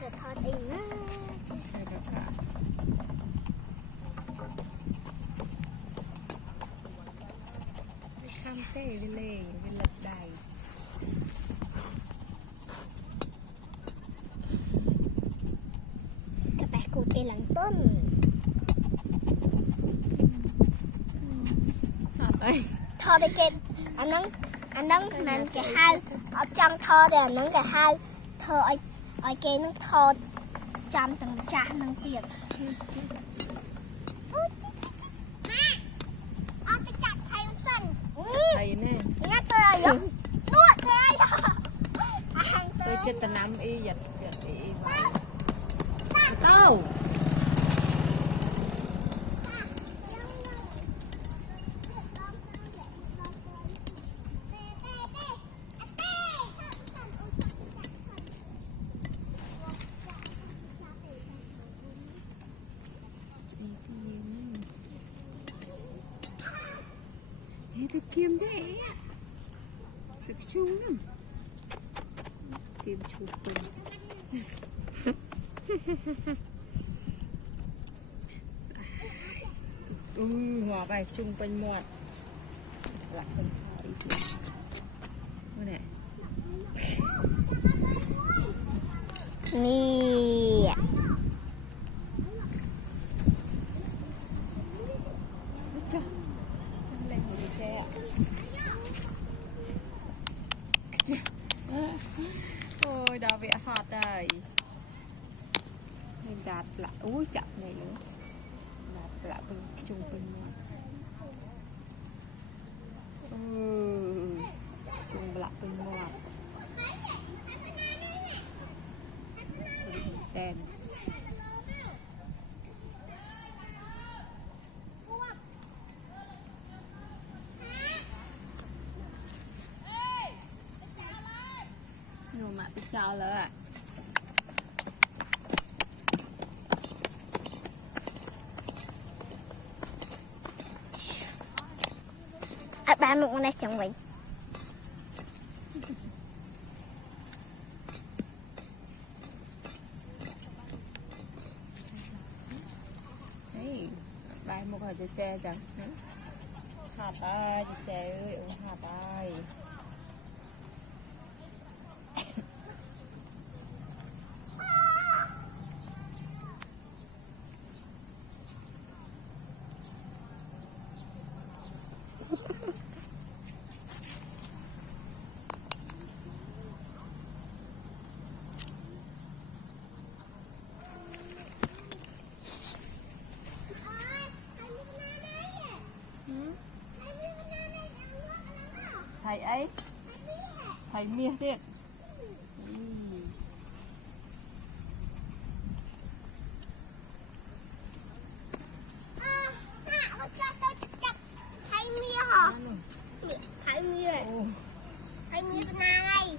sẽ thọt đi nữa. Không tê đi lên, đi lật đầy. Các bạn cùng tên lắng tuần. Thọ đi cái anh nâng nên cái hai ở trong thọ thì anh nâng cái hai thọ ở cái nâng thọ trăm từng cha nâng tiền. Thầy nè. Nhát tôi rồi vậy? Nuốt tôi Tôi chết tận năm y giật y vào. Tao. Tôi kiếm thế sự chung lắm kiếm chụp hòa bài chung quanh mọt lại không phải nè nè cho lên một xe ôi đào vẽ hạt đây nên đạt lại úi chậm này nữa đạt lại bên chung bên ngoài chung lại bên ngoài đèn mà tôi cho lại ba một con này chẳng vậy bài một hồi xe chẳng hạt ơi xe ơi hạt ơi thầy ấy thầy mía thế thầy mía bên này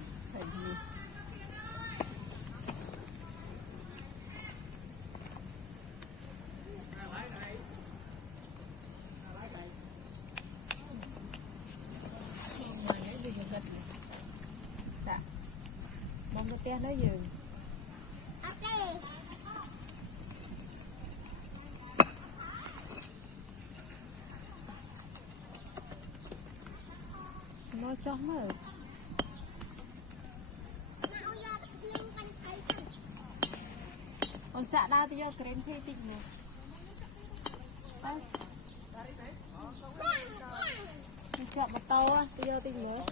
mong cái té nó dừng nó cho mà con xạ đa thì do krem thi tịnh nè chọn một tàu á thì do tịnh nữa